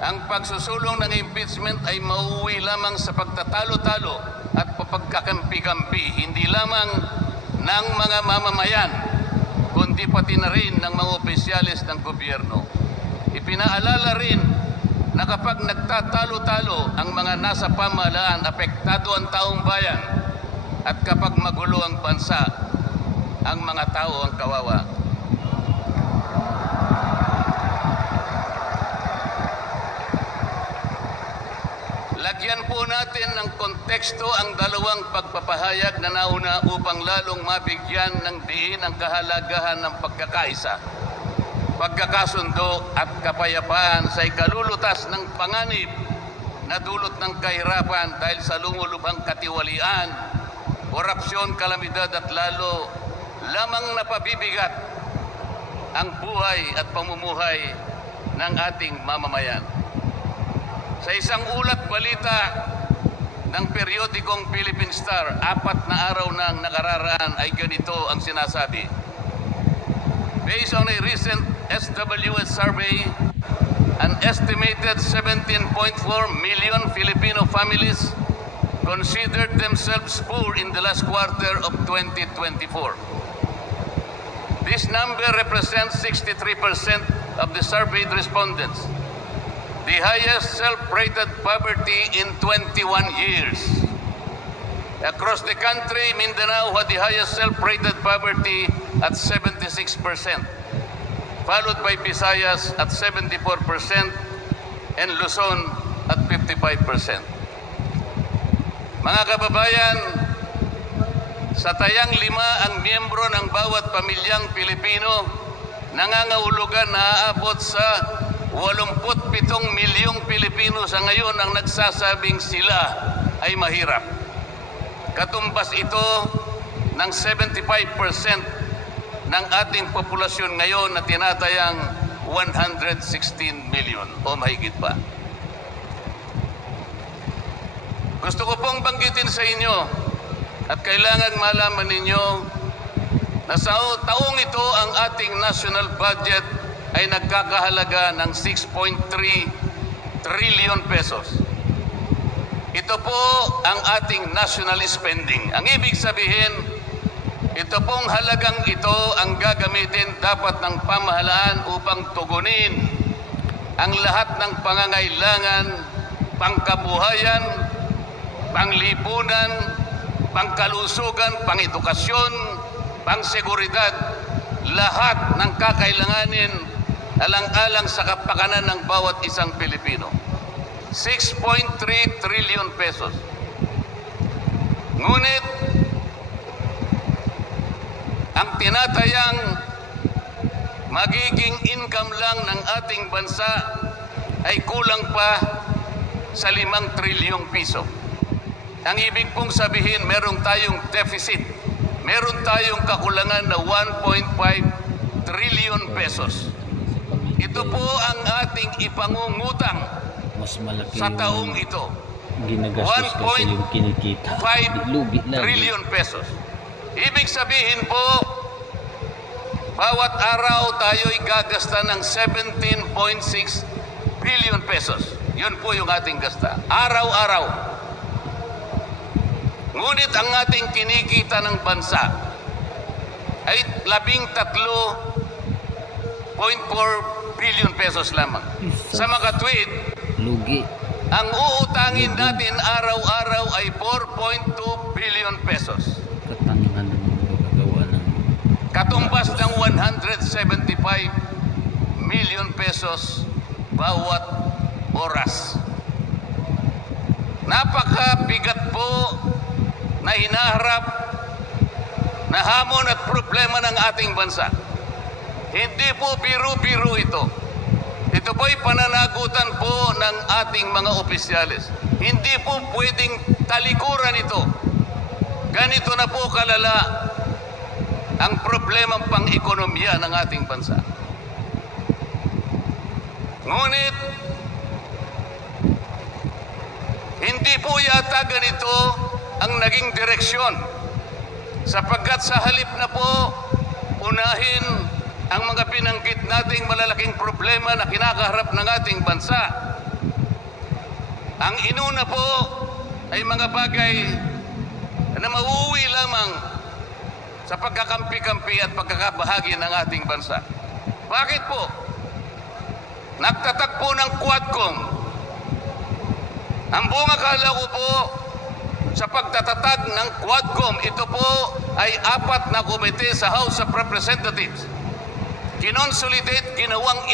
Ang pagsusulong ng impeachment ay mauwi lamang sa pagtatalo-talo at papagkakampi-kampi, hindi lamang ng mga mamamayan, kundi pati na rin ng mga opisyalis ng gobyerno. Ipinaalala rin na kapag nagtatalo-talo ang mga nasa pamahalaan, apektado ang taong bayan, at kapag magulo ang bansa, ang mga tao ang kawawa. Lagyan po natin ng konteksto ang dalawang pagpapahayag na nauna upang lalong mabigyan ng diin ang kahalagahan ng pagkakaisa, pagkakasundo at kapayapaan sa ikalulutas ng panganib na dulot ng kahirapan dahil sa lumulubhang katiwalian, korupsyon, kalamidad at lalo lamang napabibigat ang buhay at pamumuhay ng ating mamamayan. Sa isang ulat balita ng periodikong Philippine Star, 4 na araw nang nakararaan ay ganito ang sinasabi. Based on a recent SWS survey, an estimated 17.4 million Filipino families considered themselves poor in the last quarter of 2024. This number represents 63% of the surveyed respondents, the highest self-rated poverty in 21 years. Across the country, Mindanao had the highest self-rated poverty at 76%, followed by Visayas at 74% and Luzon at 55%. Mga kababayan, sa tayang 5 ang miyembro ng bawat pamilyang Pilipino, nangangahulugan na aabot sa 87 milyong Pilipino sa ngayon ang nagsasabing sila ay mahirap. Katumbas ito ng 75% ng ating populasyon ngayon na tinatayang 116 million o mahigit pa. Gusto ko pong banggitin sa inyo at kailangan malaman ninyo na sa taong ito ang ating national budget ay nagkakahalaga ng 6.3 trillion pesos. Ito po ang ating national spending. Ang ibig sabihin, ito pong halagang ito ang gagamitin dapat ng pamahalaan upang tugunin ang lahat ng pangangailangan, pangkabuhayan, panglipunan, pangkalusugan, pangedukasyon, pangseguridad, lahat ng kakailanganin alang-alang sa kapakanan ng bawat isang Pilipino. 6.3 trillion pesos. Ngunit, ang tinatayang magiging income lang ng ating bansa ay kulang pa sa 5 trilyong piso. Ang ibig pong sabihin, meron tayong deficit. Meron tayong kakulangan na 1.5 trillion pesos. Ito po ang ating ipangungutang mas malaki sa taong ito. Ginagastos kasi yung kinikita. 1.5 trillion pesos. Ibig sabihin po, bawat araw tayo'y gagasta ng 17.6 billion pesos. Yun po yung ating gasta. Araw-araw. Ngunit ang ating kinikita ng bansa ay 13.4 billion pesos lamang. Sa makatwid, Lugi. ang uutangin natin araw-araw ay 4.2 billion pesos. Katangian naman magagawa ng Katumbas ng 175 million pesos bawat oras. Napakabigat po na hinaharap na hamon at problema ng ating bansa. Hindi po biro-biro ito. Ito po'y pananagutan po ng ating mga opisyalis. Hindi po pwedeng talikuran ito. Ganito na po kalala ang problemang pang-ekonomiya ng ating bansa. Ngunit, hindi po yata ganito ang naging direksyon, sapagkat sa halip na po unahin ang mga binanggit nating malalaking problema na kinakaharap ng ating bansa, Ang inuna po ay mga bagay na mauuwi lamang sa pagkakampi-kampi at pagkakabahagi ng ating bansa. Bakit po? Nagtatagpo ng Quadcom. Ang buong akala ko po sa pagtatatag ng Quadcom, ito po ay 4 na komite sa House of Representatives. Kinonsolidate, ginawang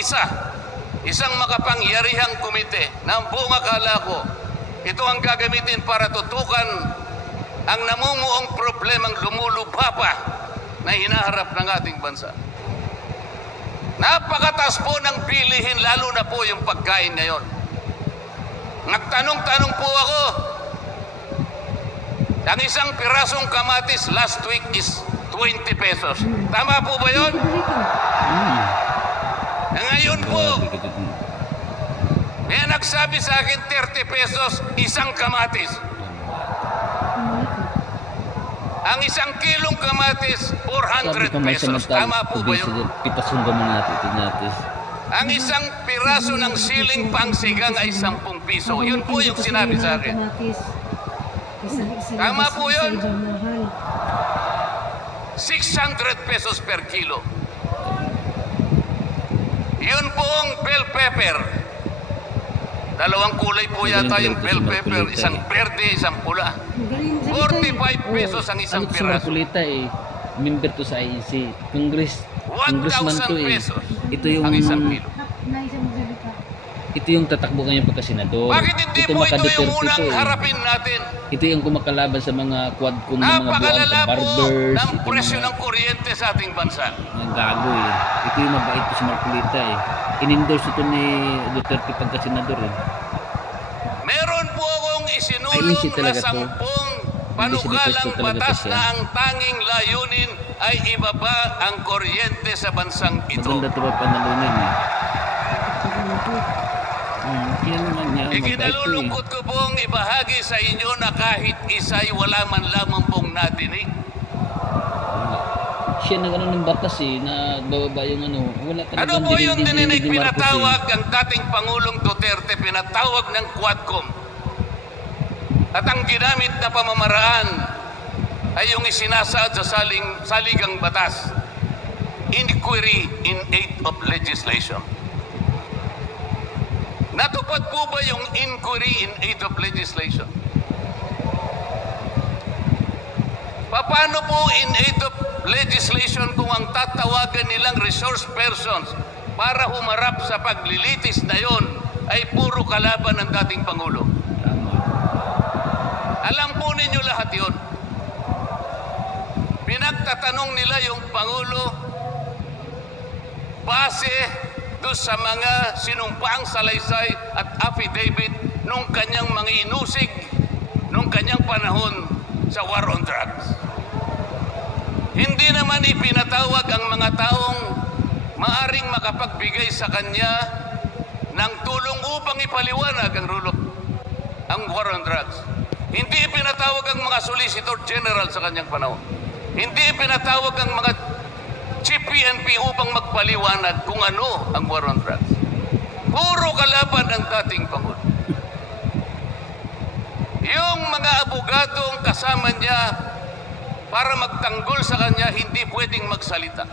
isang makapangyarihang komite na ang buong akala ko, ito ang gagamitin para tutukan ang namumuong problemang lumulubha pa na hinaharap ng ating bansa. Napakataas po ng bilihin, lalo na po yung pagkain ngayon. Nagtanong-tanong po ako, ang isang pirasong kamatis last week is 20 pesos. Tama po ba yun? Ngayon po, may nagsabi sa akin 30 pesos isang kamatis. Ang isang kilong kamatis, 400 pesos. Tama po ba yun? Pitasunda mo natin. Ang isang piraso ng siling pangsigang ay 10 piso. Yun po yung sinabi sa akin. Tama po yun. 600 pesos per kilo. Yun po ang bell pepper. Dalawang kulay po yata yung bell pepper. Isang verde, isang pula. 45 pesos ang isang piraso. Kulita member to sa IEC. Congressman 1,000 to pesos Ito yung ang isang kilo. ito yung tatakbo ngayon pagka-senador. Bakit hindi po ito yung unang harapin natin? Ito yung kumakalaban sa mga Quadcom ng mga buwan Napakalala po barbers. ng presyo ng kuryente sa ating bansa. Mga gago Ito yung mabait to si Marcolita In-endorse ito ni Duterte pagka-senador Meron po akong Ay, isinulong easy na talaga to. 10 panukalang talaga to batas siya. na ang tanging layunin ay ibaba ang kuryente sa bansang ito. Maganda ito pa panalunan Yan naman niya. Mabait to Ikinalulungkot ko pong ibahagi sa inyo na kahit isa'y wala man lamang pong nadinig. Siya na gano'n ng batas na bababa yung wala talagang Ano po yung dininig ni Marcos pinatawag ang dating Pangulong Duterte, pinatawag ng Quadcom. At ang ginamit na pamamaraan ay yung isinasaad sa saligang batas. Inquiry in aid of legislation. Natupad po ba yung inquiry in aid of legislation? Paano po in aid of legislation kung ang tatawagan nilang resource persons para humarap sa paglilitis na yon ay puro kalaban ng dating Pangulo? Alam po ninyo lahat yon. Pinagtatanong nila yung Pangulo base doon sa mga sinumpaang salaysay at affidavit nung kanyang mga inusig nung kanyang panahon sa war on drugs. Hindi naman ipinatawag ang mga taong maaring makapagbigay sa kanya ng tulong upang ipaliwanag ang war on drugs. Hindi ipinatawag ang mga Solicitor General sa kanyang panahon. Hindi ipinatawag ang mga Chief PNP upang magpaliwanag kung ano ang war on drugs. Puro kalaban ang dating Pangulo. Yung mga abogadong kasama niya para magtanggol sa kanya, hindi pwedeng magsalita.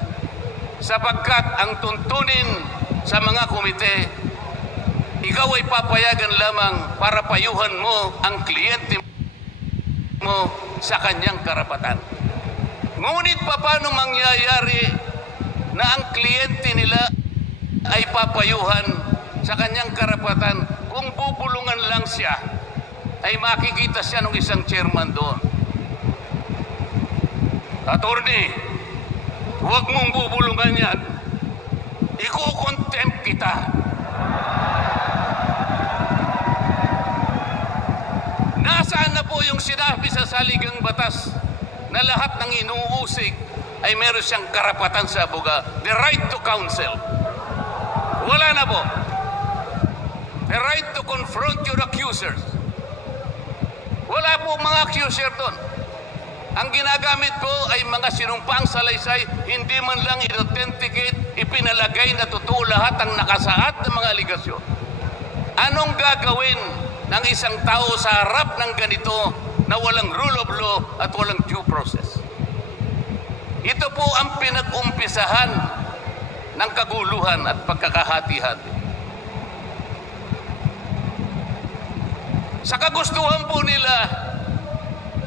Sapagkat ang tuntunin sa mga komite, ikaw ay papayagan lamang para payuhan mo ang kliyente mo sa kanyang karapatan. Ngunit paano mangyayari na ang kliyente nila ay papayuhan sa kanyang karapatan kung bubulungan lang siya, ay makikita siya ng isang chairman doon. Attorney, huwag mong bubulungan yan. Iko-contempt kita. Nasaan na po yung sinabi sa saligang batas na lahat ng inuusig ay meron siyang karapatan sa abogado? The right to counsel. Wala na po. The right to confront your accusers. Wala po mga accuser doon. Ang ginagamit po ay mga sinumpang salaysay, hindi man lang i-authenticate, ipinalagay na totoo lahat ang nakasaad ng mga aligasyon. Anong gagawin ng isang tao sa harap ng ganito na walang rule of law at walang due process? Ito po ang pinag-umpisahan ng kaguluhan at pagkakahati-hati. Sa kagustuhan po nila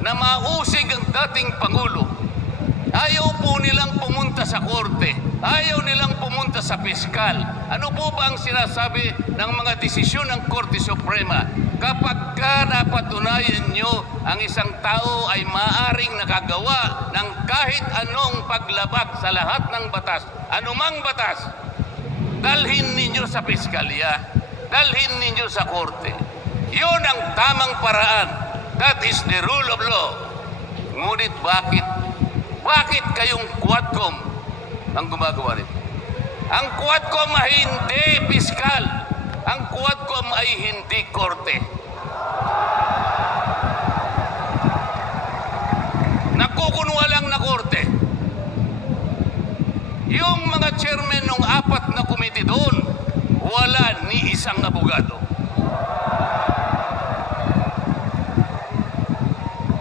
na mausig ang dating Pangulo, ayaw po nilang pumunta sa korte, ayaw nilang pumunta sa piskal. Ano po ba ang sinasabi ng mga desisyon ng Korte Suprema? Kapag ka napatunayan nyo ang isang tao ay maaring nakagawa ng kahit anong paglabag sa lahat ng batas, anumang batas, dalhin ninyo sa piskalya, dalhin ninyo sa korte. Yun ang tamang paraan. That is the rule of law. Ngunit bakit kayong Quadcom ang gumagawa nito? Ang Quadcom ay hindi piskal. Ang Quadcom ay hindi korte. Nakukunwa lang na korte. Yung mga chairman ng 4 na komite doon, wala ni isang abogado.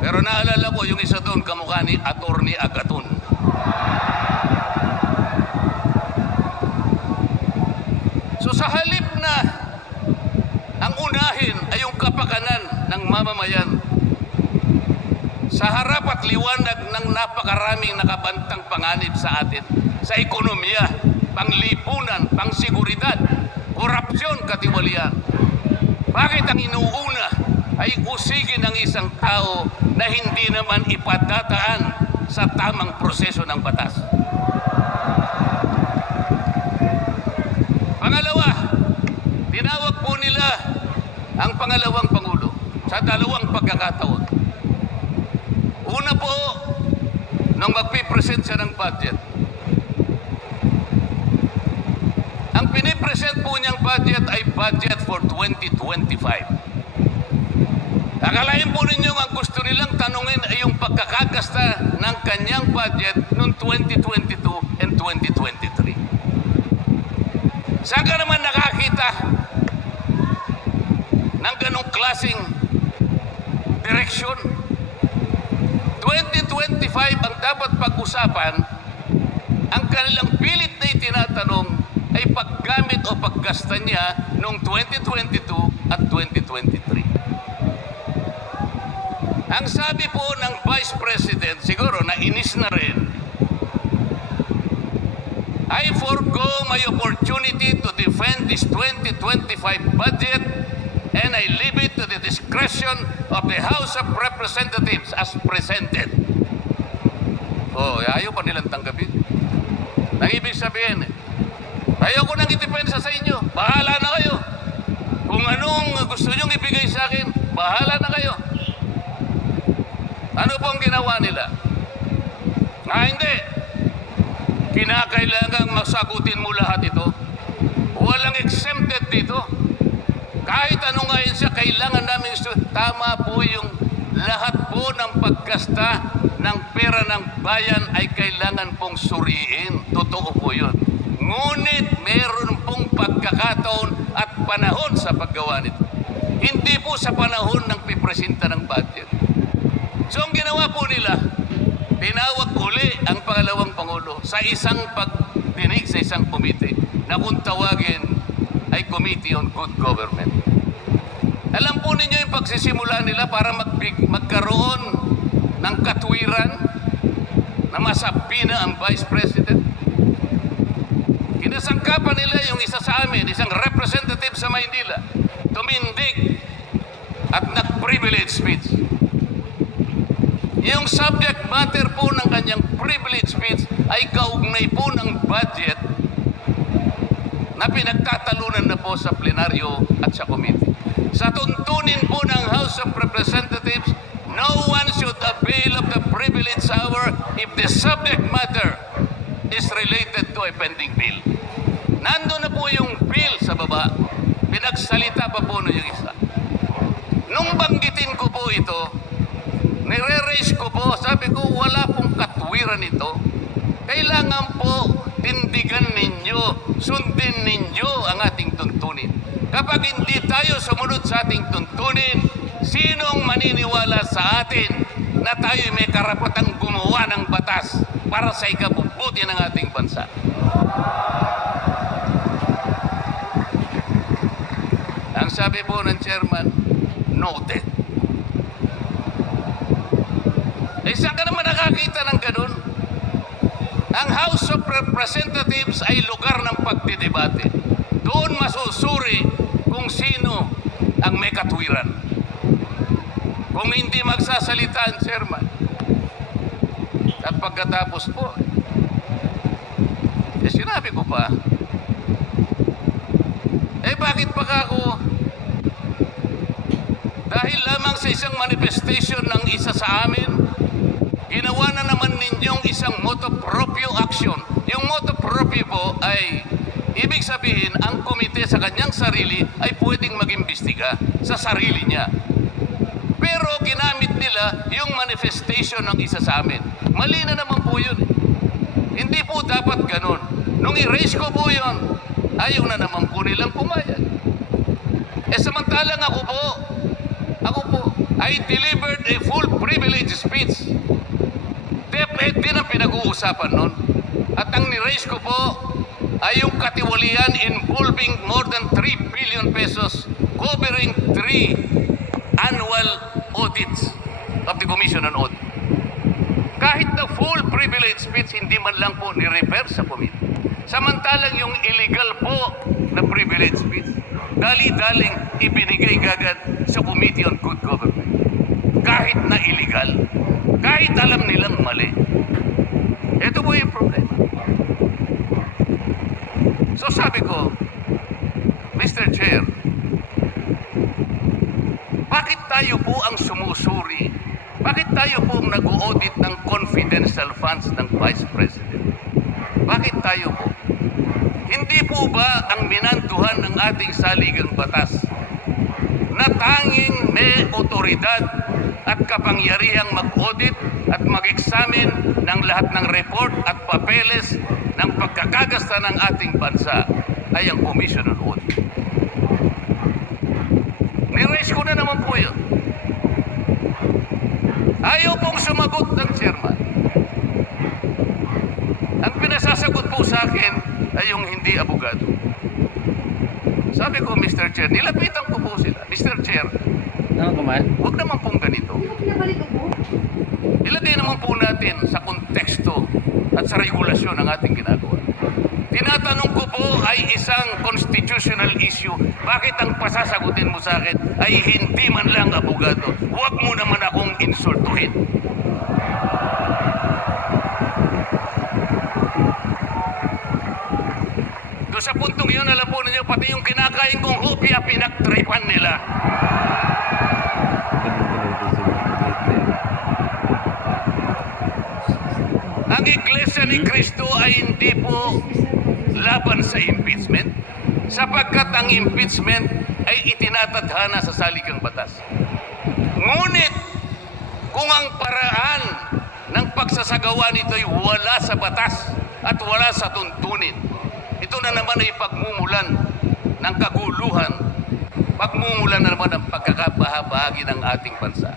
Pero naalala ko yung isa doon, kamukha ni Attorney Agaton. So sa halip na ang unahin ay yung kapakanan ng mamamayan, sa harap at liwanag ng napakaraming nakabantang panganib sa atin, sa ekonomiya, panglipunan, pangseguridad, korupsyon, katiwalian, bakit ang inuuna ay usigin ng isang tao na hindi naman ipadataan sa tamang proseso ng batas? Pangalawa, tinawag po nila ang pangalawang Pangulo sa 2 pagkakataon. Una po, nung magpipresent siya ng budget. Ang pinipresent po niyang budget ay budget for 2025. Akalain po ninyo ang gusto nilang tanungin ay yung pagkakagasta ng kanyang budget noong 2022 and 2023. Saan ka naman nakakita ng ganong klaseng direksyon? 2025 ang dapat pag-usapan, ang kanilang pilit na itinatanong ay paggamit o paggasta niya noong 2022 at 2023. Ang sabi po ng Vice President, siguro nainis na rin, I forgo my opportunity to defend this 2025 budget and I leave it to the discretion of the House of Representatives as presented. Oh, ayaw pa nilang tanggapin. Nang ibig sabihin, ayaw ko nang itipensa sa inyo. Bahala na kayo. Kung anong gusto nyong ibigay sa akin, bahala na kayo. Ano pong ginawa nila? Hindi. Kinakailangang masagutin mo lahat ito. Walang exempted dito. Kahit ano nga yun siya, kailangan namin tama po yung lahat po ng paggasta ng pera ng bayan ay kailangan pong suriin. Totoo po yun. Ngunit meron pong pagkakataon at panahon sa paggawa nito. Hindi po sa panahon ng pipresenta ng budget. So ang ginawa po nila, tinawag uli ang pangalawang Pangulo sa isang pagdinig sa isang komite na kung tawagin ay Committee on Good Government. Alam po ninyo yung pagsisimula nila para magkaroon ng katwiran na masabi na ang Vice President. Kinasangkapan nila yung isa sa amin, isang representative sa Maynila, tumindig at nag-privilege speech. Yung subject matter po ng kanyang privilege speech ay kaugnay po ng budget na pinagtatalunan na po sa plenaryo at sa committee. Sa tuntunin po ng House of Representatives, no one should avail of the privilege hour if the subject matter is related to a pending bill. Nando na po yung bill sa baba, pinagsalita pa po yung isa. Nung banggitin ko po ito, nire-raise ko po, sabi ko wala pong katwiran ito. Kailangan po tindigan ninyo, sundin ninyo ang ating tuntunin. Kapag kapag hindi tayo sumunod sa ating tuntunin, sinong maniniwala sa atin na tayo may karapatang gumawa ng batas para sa ikabubuti ng ating bansa? Ang sabi po ng chairman, noted. Eh, saan ka naman nakakita ng ganun? Ang House of Representatives ay lugar ng pagdidebate. Doon masusuri kung sino ang may katwiran. Kung hindi magsasalita ang chairman. At pagkatapos po, eh sinabi ko pa, eh bakit pa ako dahil lamang sa isang manifestation ng isa sa amin, ginawa na naman ninyong isang motu proprio action. Yung motu proprio po ay ibig sabihin ang komite sa kanyang sarili ay pwedeng mag-imbestiga sa sarili niya. Pero ginamit nila yung manifestation ng isa sa amin. Mali na naman po yun. Hindi po dapat ganun. Nung i-raise ko po yun, ayaw na naman po nilang pumayag. Eh samantalang ako po, I delivered a full privilege speech. DepEd din ang pinag-uusapan nun. At ang ni-raise ko po ay yung katiwalian involving more than 3 billion pesos covering 3 annual audits of the Commission on Audit. Kahit na full privilege speech, hindi man lang po ni-refer sa committee. Samantalang yung illegal po na privilege speech, dali-daling ibinigay gagad sa Committee on Good Government. Kahit na illegal, kahit alam nilang mali. Ito po yung problema. So sabi ko, Mr. Chair, bakit tayo po ang sumusuri? Bakit tayo po ang nag-audit ng confidential funds ng Vice President? Bakit tayo po? Hindi po ba ang minantuhan ng ating saligang batas na tanging may otoridad at kapangyarihang mag-audit at mag-examine ng lahat ng report at papeles ng pagkakagasta ng ating bansa ay ang Commission on Audit? Ni-raise ko na naman po yun. Ayaw pong sumagot ng chairman. Ang pinasasagot po sa akin ay yung hindi abogado. Sabi ko, Mr. Chair, nilapitan ko po sila. Mr. Chair, Ano kuman? huwag naman pong ganito. Ilagay naman po natin sa konteksto at sa regulasyon ng ating ginagawa. Tinatanong ko po ay isang constitutional issue. Bakit ang pasasagutin mo sa akin ay hindi man lang abogado? Huwag mo naman akong insultuhin. Doon sa puntong yun, alam po ninyo, pati yung kinakain kong hopya, pinagtripan nila. Ang Iglesia ni Cristo ay hindi po laban sa impeachment, sapagkat ang impeachment ay itinatadhana sa saligang batas. Ngunit, kung ang paraan ng pagsasagawa nito ay wala sa batas at wala sa tuntunin, ito na naman ay pagmumulan ng kaguluhan, pagmumulan na naman ng pagkakabahabahagi ng ating bansa.